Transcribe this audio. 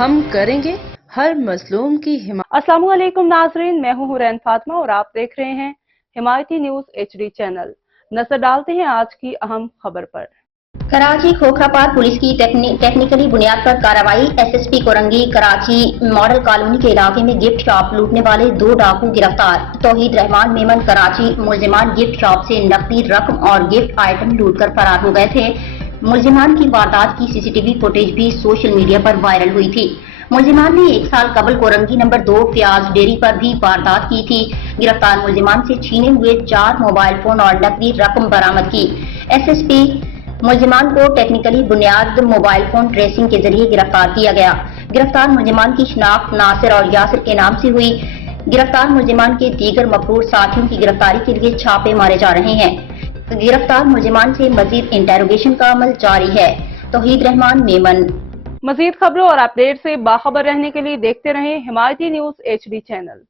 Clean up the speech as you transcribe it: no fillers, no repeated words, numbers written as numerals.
हम करेंगे हर मजलूम की हिमायत। अस्सलाम वालेकुम नाजरीन, मैं हूं हुरैन फातिमा और आप देख रहे हैं हिमायती न्यूज HD चैनल। नजर डालते हैं आज की अहम खबर पर। कराची खोखरापार पुलिस की टेक्निकली बुनियाद पर कार्रवाई। SSP Korangi Karachi model colony के इलाके में गिफ्ट शॉप लूटने वाले 2 डाकू गिरफ्तार। तौहीद रहमान मेमन कराची मुलजिमान गिफ्ट शॉप से नकदी रकम और गिफ्ट आइटम लूटकर फरार हो गए थे। मुलजिमान की वारदात की CCTV फुटेज भी सोशल मीडिया पर वायरल हुई थी। मुलजिमान ने 1 साल कबल कोरंगी नंबर 2 प्याज डेयरी पर भी वारदात की थी। गिरफ्तार मुलजिमान से छीने हुए 4 मोबाइल फोन और नकदी रकम बरामद की। SSP मुलजिमान को टेक्निकली बुनियाद मोबाइल फोन ट्रेसिंग के जरिए गिरफ्तार किया गया। गिरफ्तार मुलजिमान की शिनाख्त नासिर और यासिर के नाम से हुई। गिरफ्तार मुलजिमान के दीगर मफरूर साथियों की गिरफ्तारी के लिए छापे मारे जा रहे हैं। गिरफ्तार मुलजिमान से मजीद इंटेरोगेशन का अमल जारी है। तौहीद रहमान मेमन। मजीद खबरों और अपडेट से बाखबर रहने के लिए देखते रहें हिमायती न्यूज HD चैनल।